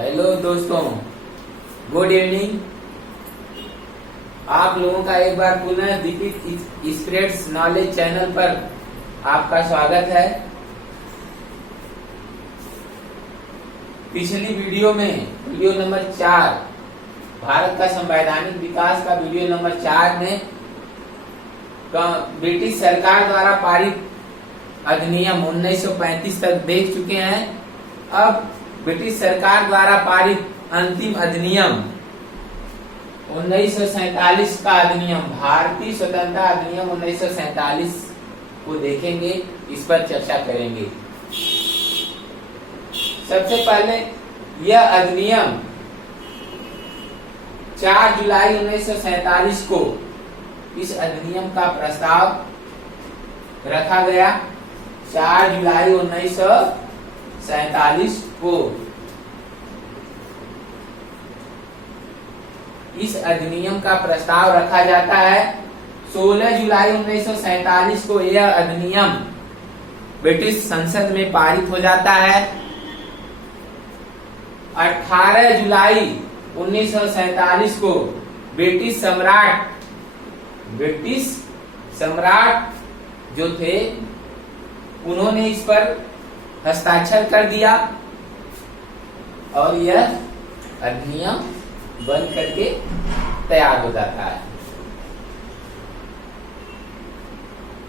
Hello दोस्तों, good evening. आप लोगों का एक बार पुनः दीपिक स्प्रेड्स नॉलेज चैनल पर आपका स्वागत है। पिछली वीडियो में वीडियो नंबर 4 भारत का संवैधानिक विकास का वीडियो नंबर 4 में ब्रिटिश सरकार द्वारा पारित अधिनियम 1935 तक देख चुके हैं। अब ब्रिटिश सरकार द्वारा पारित अंतिम अधिनियम 1947 का अधिनियम, भारतीय स्वतंत्रता अधिनियम 1947 को देखेंगे, इस पर चर्चा करेंगे। सबसे पहले यह अधिनियम 4 जुलाई 1947 को इस अधिनियम का प्रस्ताव रखा गया। 4 जुलाई 1947 को इस अधिनियम का प्रस्ताव रखा जाता है। 16 जुलाई 1947 को यह अधिनियम ब्रिटिश संसद में पारित हो जाता है। 18 जुलाई 1947 को ब्रिटिश सम्राट जो थे उन्होंने इस पर हस्ताक्षर कर दिया और यह अधिनियम बन करके तैयार हो जाता है।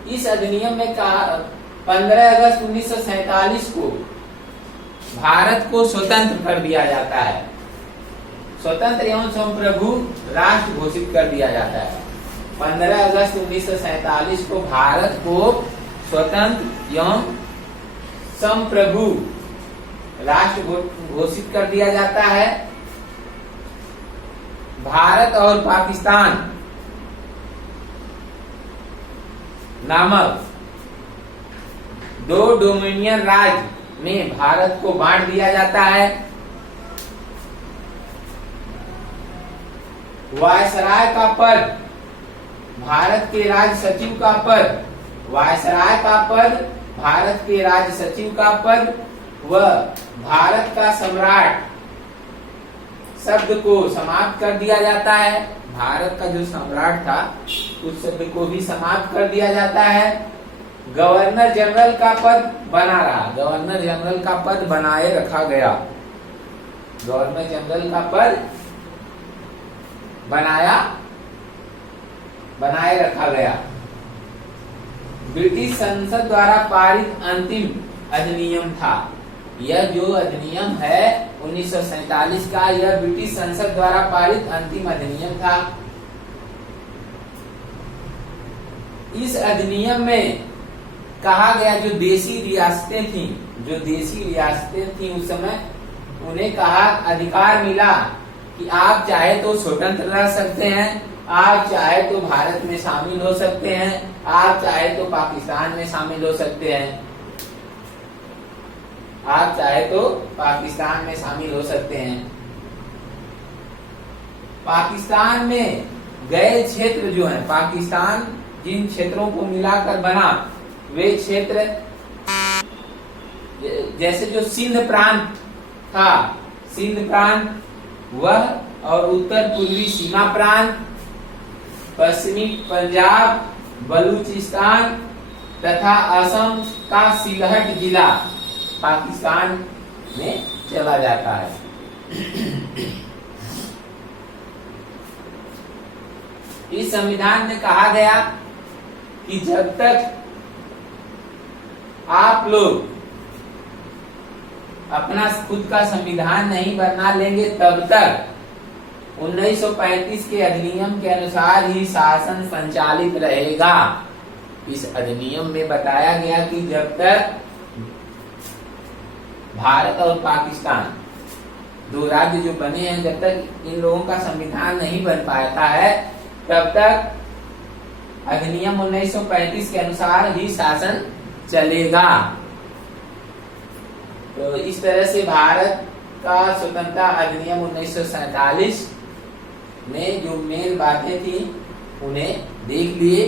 इस अधिनियम में कहा 15 अगस्त 1947 को भारत को स्वतंत्र कर दिया जाता है। स्वतंत्र एवं संप्रभु राष्ट्र घोषित कर दिया जाता है। 15 अगस्त 1947 को भारत को स्वतंत्र एवं संप्रभु राष्ट्र घोषित कर दिया जाता है। भारत और पाकिस्तान नामक 2 डोमिनियन राज्य में भारत को बांट दिया जाता है। वायसराय का पद, भारत के राज्य सचिव का पद, वायसराय का पद, भारत के राज्य सचिव का पद व भारत का सम्राट शब्द को समाप्त कर दिया जाता है। भारत का जो सम्राट था उस शब्द को भी समाप्त कर दिया जाता है। गवर्नर जनरल का पद बना रहा, गवर्नर जनरल का पद बनाए रखा गया। गवर्नर जनरल का पद बनाए रखा गया। ब्रिटिश संसद द्वारा पारित अंतिम अधिनियम था। यह जो अधिनियम है 1947 का, यह ब्रिटिश संसद द्वारा पारित अंतिम अधिनियम था। इस अधिनियम में कहा गया जो देशी रियासतें थी उस समय उन्हें कहा अधिकार मिला कि आप चाहे तो स्वतंत्र रह सकते हैं, आप चाहे तो भारत में शामिल हो सकते हैं, आप चाहे तो पाकिस्तान में शामिल हो सकते हैं, आप चाहे तो पाकिस्तान में शामिल हो सकते हैं। पाकिस्तान में गए क्षेत्र जो हैं, पाकिस्तान जिन क्षेत्रों को मिलाकर बना वे क्षेत्र जैसे जो सिंध प्रांत था, सिंध प्रांत वह और उत्तर पूर्वी सीमा प्रांत, पश्चिमी पंजाब, बलूचिस्तान तथा असम का सिलहट जिला पाकिस्तान में चला जाता है। इस संविधान में कहा गया कि जब तक आप लोग अपना खुद का संविधान नहीं बना लेंगे तब तक 1935 के अधिनियम के अनुसार ही शासन संचालित रहेगा। इस अधिनियम में बताया गया कि जब तक भारत और पाकिस्तान 2 राज्य जो बने हैं, जब तक इन लोगों का संविधान नहीं बन पाता है तब तक अधिनियम 1935 के अनुसार ही शासन चलेगा। तो इस तरह से भारत का स्वतंत्रता अधिनियम 1947 में जो मेन बातें थी उन्हें देख लिए।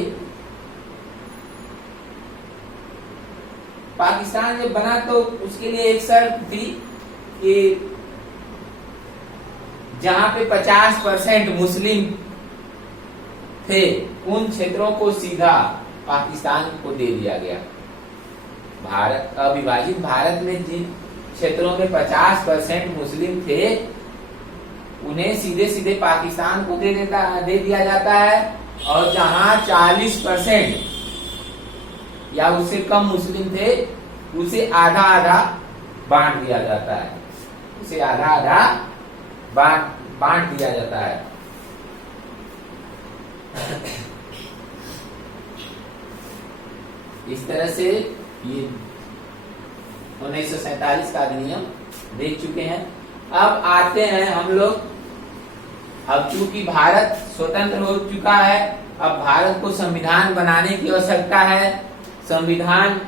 पाकिस्तान जब बना तो उसके लिए एक शर्त थी कि जहां पे 50% मुस्लिम थे, उन क्षेत्रों को सीधा पाकिस्तान को दे दिया गया। भारत अविभाजित भारत में जिन क्षेत्रों में 50% मुस्लिम थे, उन्हें सीधे सीधे पाकिस्तान को दे दिया जाता है, और जहां 40% या उससे कम मुस्लिम थे, उसे आधा आधा बांट दिया जाता है, उसे आधा आधा बांट दिया जाता है। इस तरह से ये 1947 का अधिनियम देख चुके हैं। अब आते हैं हम लोग, अब चूंकि भारत स्वतंत्र हो चुका है, अब भारत को संविधान बनाने की आवश्यकता है। संविधान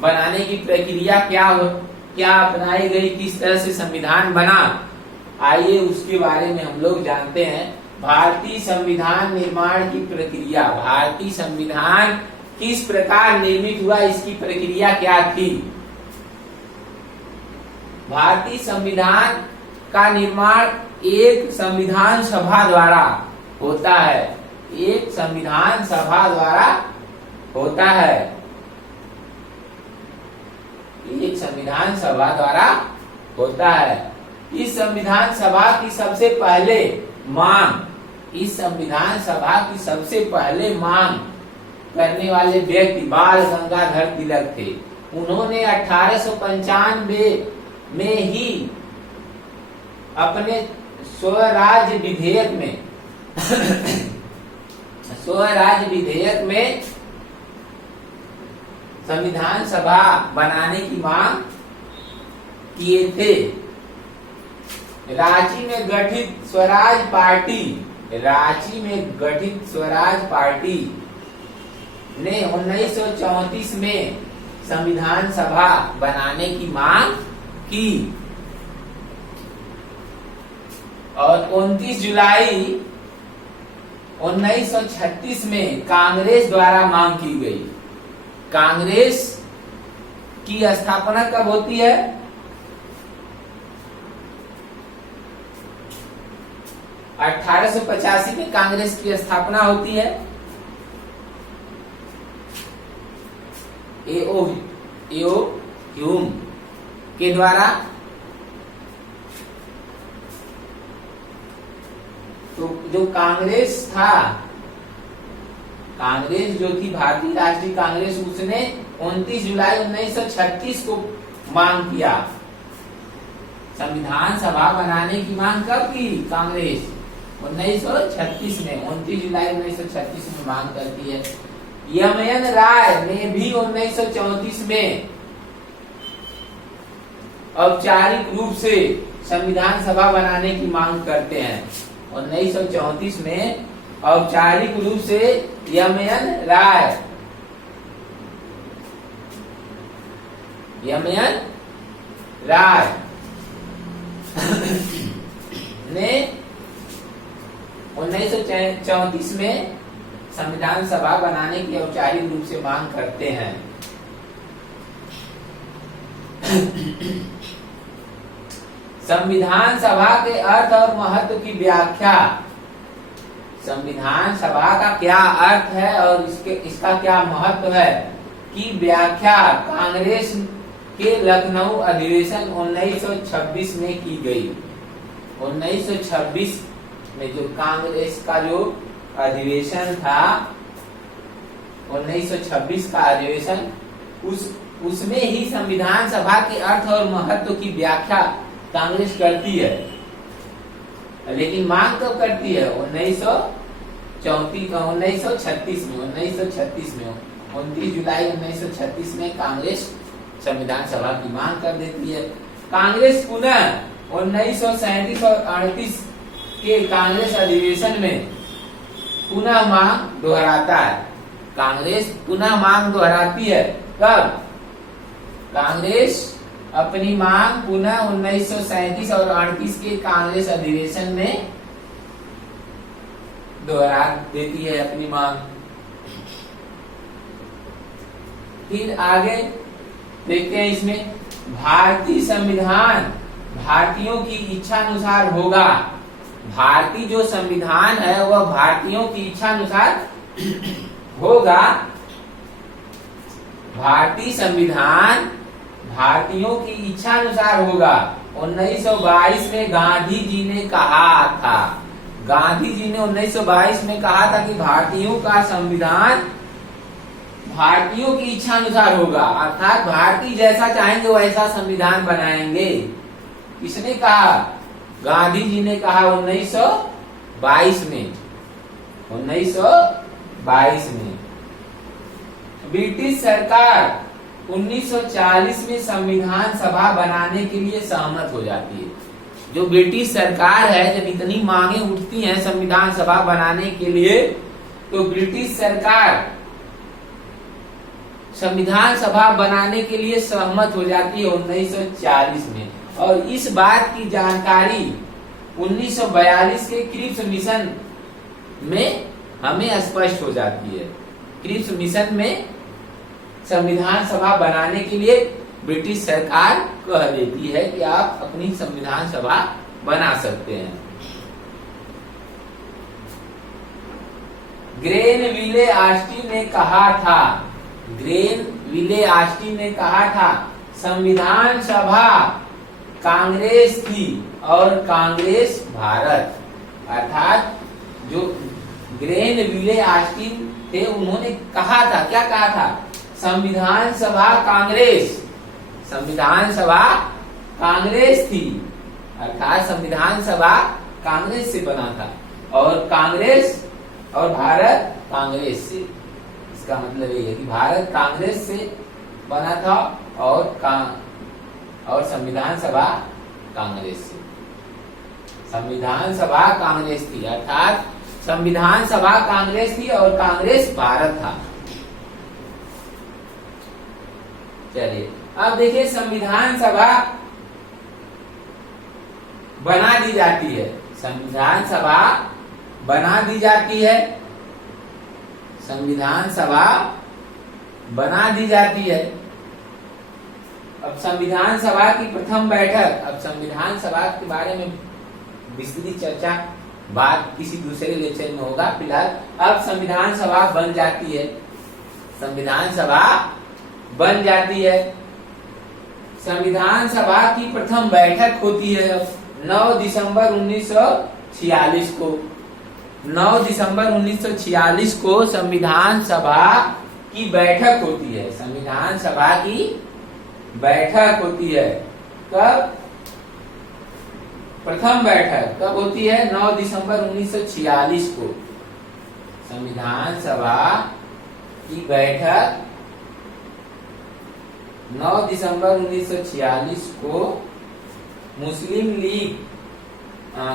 बनाने की प्रक्रिया क्या अपनाई गई, किस तरह से संविधान बना, आइए उसके बारे में हम लोग जानते हैं। भारतीय संविधान निर्माण की प्रक्रिया, भारतीय संविधान किस प्रकार निर्मित हुआ, इसकी प्रक्रिया क्या थी। भारतीय संविधान का निर्माण एक संविधान सभा द्वारा होता है, एक संविधान सभा द्वारा होता है, एक संविधान सभा द्वारा होता है। इस संविधान सभा की सबसे पहले मांग, इस संविधान सभा की सबसे पहले मांग करने वाले व्यक्ति बाल गंगाधर तिलक थे। उन्होंने 1895 में ही अपने स्वराज विधेयक में संविधान सभा बनाने की मांग किए थे। रांची में गठित स्वराज पार्टी ने 1934 में संविधान सभा बनाने की मांग की, और 29 जुलाई 1936 में कांग्रेस द्वारा मांग की गई। कांग्रेस की स्थापना कब होती है? 1885 में कांग्रेस की स्थापना होती है। एओ ह्यूम के द्वारा। तो जो कांग्रेस था, कांग्रेस जो थी भारतीय राष्ट्रीय कांग्रेस, उसने 29 जुलाई 1936 को मांग किया। संविधान सभा बनाने की मांग कब की कांग्रेस? 1936 में, 29 जुलाई 1936 में मांग करती है। एम.एन. राय ने भी 1934 में औपचारिक रूप से संविधान सभा बनाने की मांग करते हैं। 1934 में औपचारिक रूप से एम.एन. राय ने 1934 में संविधान सभा बनाने की औपचारिक रूप से मांग करते हैं। संविधान सभा के अर्थ और महत्व की व्याख्या। संविधान सभा का क्या अर्थ है और इसका क्या महत्व है की व्याख्या कांग्रेस के लखनऊ अधिवेशन 1926 में की गई। 1926 में जो कांग्रेस का जो अधिवेशन था, 1926 का अधिवेशन, उसमें ही संविधान सभा के अर्थ और महत्व की व्याख्या कांग्रेस करती है। लेकिन मांग कब करती है? 1936 में 29 जुलाई 1936 में कांग्रेस संविधान सभा की मांग कर देती है। कांग्रेस पुनः 1937 और 38 के कांग्रेस अधिवेशन में पुनः मांग दोहराता है। कांग्रेस पुनः मांग दोहराती है। कब? कांग्रेस अपनी मांग पुनः 1937 और 38 के कांग्रेस अधिवेशन में दोहरा देती है अपनी मांग। फिर आगे देखते हैं इसमें, भारतीय संविधान भारतीयों की इच्छा अनुसार होगा। भारतीय जो संविधान है वह भारतीयों की इच्छा अनुसार होगा। भारतीय संविधान भारतीयों की इच्छा अनुसार होगा। 1922 में गांधी जी ने कहा था, गांधी जी ने 1922 में कहा था कि भारतीयों का संविधान भारतीयों की इच्छा अनुसार होगा, अर्थात भारतीय जैसा चाहेंगे वैसा संविधान बनाएंगे। किसने कहा? गांधी जी ने कहा 1922 में। 1922 में ब्रिटिश सरकार 1940 में संविधान सभा बनाने के लिए सहमत हो जाती है। जो ब्रिटिश सरकार है, जब इतनी मांगे उठती हैं संविधान सभा बनाने के लिए, तो ब्रिटिश सरकार संविधान सभा बनाने के लिए सहमत हो जाती है 1940 में। और इस बात की जानकारी 1942 के क्रिप्स मिशन में हमें स्पष्ट हो जाती है। क्रिप्स मिशन में संविधान सभा बनाने के लिए ब्रिटिश सरकार कह देती है कि आप अपनी संविधान सभा बना सकते हैं। ग्रेनविले ऑस्टिन ने कहा था, ग्रेनविले ऑस्टिन ने कहा था, संविधान सभा कांग्रेस थी और कांग्रेस भारत। अर्थात जो ग्रेनविले ऑस्टिन थे उन्होंने कहा था, क्या कहा था? संविधान सभा कांग्रेस, संविधान सभा कांग्रेस थी, अर्थात संविधान सभा कांग्रेस से बना था और कांग्रेस और भारत कांग्रेस से। इसका मतलब ये है कि भारत कांग्रेस से बना था और संविधान सभा कांग्रेस से। संविधान सभा कांग्रेस थी, अर्थात संविधान सभा कांग्रेस थी और कांग्रेस भारत था। चलिए अब देखिए, संविधान सभा बना दी जाती है, संविधान सभा बना दी जाती है, संविधान सभा बना दी जाती है। अब संविधान सभा की प्रथम बैठक, अब संविधान सभा के बारे में विस्तृत चर्चा बात किसी दूसरे लेक्चर में होगा। फिलहाल अब संविधान सभा बन जाती है, संविधान सभा बन जाती है। संविधान सभा की प्रथम बैठक होती है 9 दिसंबर 1946 को। 9 दिसंबर 1946 को संविधान सभा की बैठक होती है, संविधान सभा की बैठक होती है। कब? प्रथम बैठक कब होती है? 9 दिसंबर 1946 को संविधान सभा की बैठक 9 दिसंबर 1946 को मुस्लिम लीग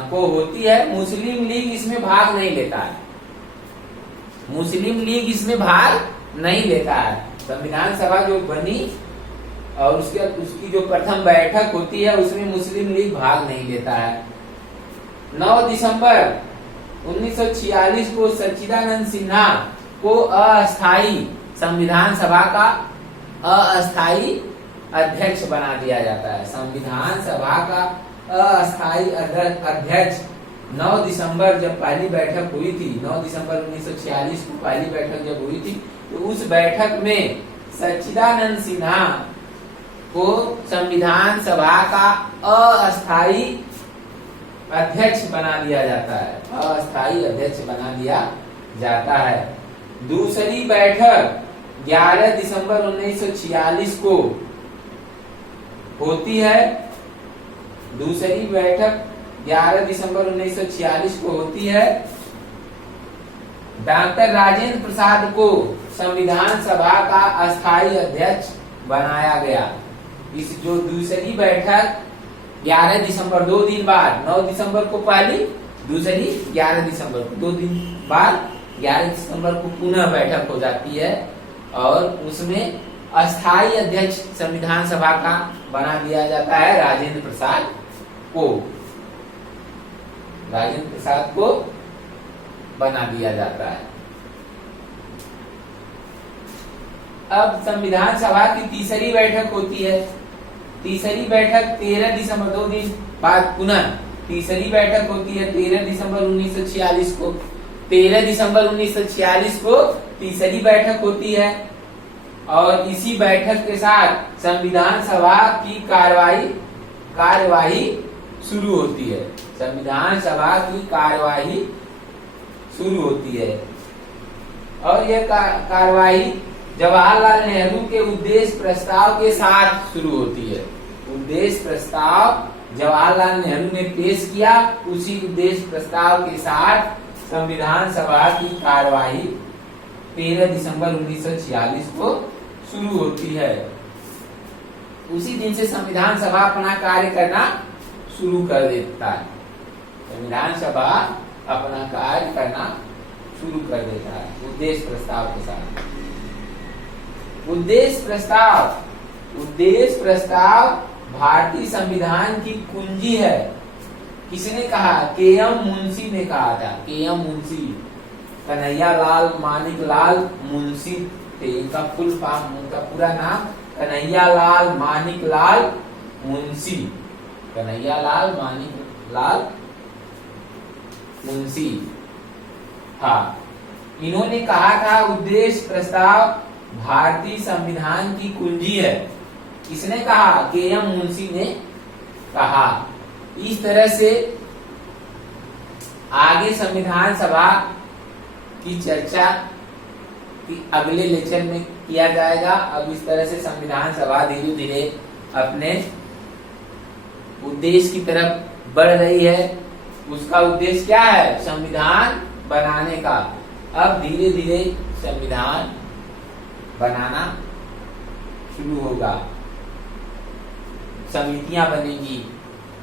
को होती है। मुस्लिम लीग इसमें भाग नहीं लेता है, मुस्लिम लीग इसमें भाग नहीं लेता है। संविधान सभा जो बनी और उसकी जो प्रथम बैठक होती है उसमें मुस्लिम लीग भाग नहीं लेता है। 9 दिसंबर 1946 को सच्चिदानंद सिन्हा को अस्थायी संविधान सभा का अस्थायी अध्यक्ष बना दिया जाता है। संविधान सभा का अस्थायी अध्यक्ष 9 दिसंबर जब पहली बैठक हुई थी, 9 दिसंबर 1946 को पहली बैठक जब हुई थी, तो उस बैठक में सच्चिदानंद सिन्हा को संविधान सभा का अस्थायी अध्यक्ष बना दिया जाता है, अस्थायी अध्यक्ष बना दिया जाता है। दूसरी बैठक 11 दिसंबर 1946 को होती है। दूसरी बैठक 11 दिसंबर 1946 को होती है। डॉक्टर राजेंद्र प्रसाद को संविधान सभा का अस्थायी अध्यक्ष बनाया गया। इस जो दूसरी बैठक 11 दिसंबर, 2 दिन बाद, 9 दिसंबर को पहली, दूसरी 11 दिसंबर को, 2 दिन बाद 11 दिसंबर को पुनः बैठक हो जाती है और उसमें अस्थायी अध्यक्ष संविधान सभा का बना दिया जाता है राजेंद्र प्रसाद को, राजेंद्र प्रसाद को बना दिया जाता है। अब संविधान सभा की तीसरी बैठक होती है। तीसरी बैठक 13 दिसंबर, 2 दिन बाद पुनः तीसरी बैठक होती है 13 दिसंबर 1946 को। 13 दिसंबर 1946 को तीसरी बैठक होती है और इसी बैठक के साथ संविधान सभा की कार्यवाही शुरू होती है। संविधान सभा की कार्यवाही शुरू होती है और यह कार्यवाही जवाहरलाल नेहरू के उद्देश्य प्रस्ताव के साथ शुरू होती है। उद्देश्य प्रस्ताव जवाहरलाल नेहरू ने पेश किया, उसी उद्देश्य प्रस्ताव के साथ संविधान सभा की कार्यवाही 13 दिसंबर 1946 को शुरू होती है। उसी दिन से संविधान सभा अपना कार्य करना शुरू कर देता है। संविधान सभा अपना कार्य करना शुरू कर देता है उद्देश्य प्रस्ताव के साथ। उद्देश्य प्रस्ताव भारतीय संविधान की कुंजी है। किसने कहा? के.एम. मुंशी ने कहा था। के.एम. मुंशी, कन्हैया लाल मानिक लाल मुंशी थे। इनका फुल फॉर्म, उनका पूरा नाम कन्हैया लाल मानिक लाल मुंशी। कन्हैया लाल मानिक लाल मुंशी। हाँ, इन्होंने कहा था उद्देश्य प्रस्ताव भारतीय संविधान की कुंजी है। किसने कहा? के.एम. मुंशी ने कहा। इस तरह से आगे संविधान सभा की चर्चा अगले लेक्चर में किया जाएगा। अब इस तरह से संविधान सभा धीरे धीरे अपने उद्देश्य की तरफ बढ़ रही है। उसका उद्देश्य क्या है? संविधान बनाने का। अब धीरे धीरे संविधान बनाना शुरू होगा, समितियां बनेंगी,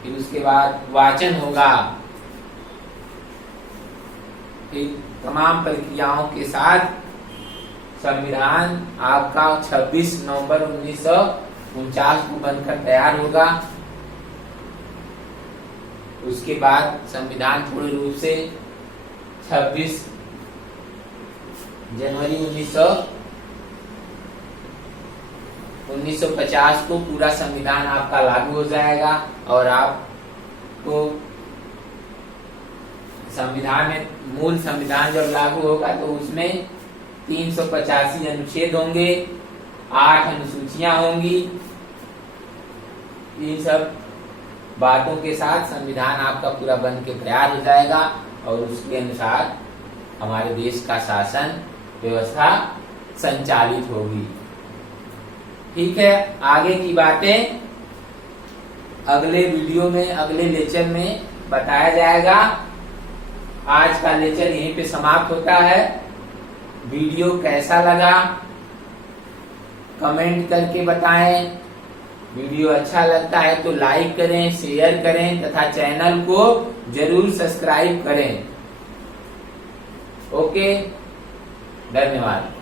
फिर उसके बाद वाचन होगा, फिर तमाम प्रक्रियाओं के साथ संविधान आपका 26 नवंबर 1949 को बनकर तैयार होगा। उसके बाद संविधान पूर्ण रूप से 26 जनवरी 1950 को पूरा संविधान आपका लागू हो जाएगा और आपको संविधान में मूल संविधान जब लागू होगा तो उसमें 385 अनुच्छेद होंगे, 8 अनुसूचियां होंगी। इन सब बातों के साथ संविधान आपका पूरा बन के तैयार हो जाएगा और उसके अनुसार हमारे देश का शासन व्यवस्था संचालित होगी। ठीक है, आगे की बातें अगले वीडियो में, अगले लेक्चर में बताया जाएगा। आज का लेक्चर यहीं पे समाप्त होता है। वीडियो कैसा लगा कमेंट करके बताएं। वीडियो अच्छा लगता है तो लाइक करें, शेयर करें तथा चैनल को जरूर सब्सक्राइब करें। ओके, धन्यवाद।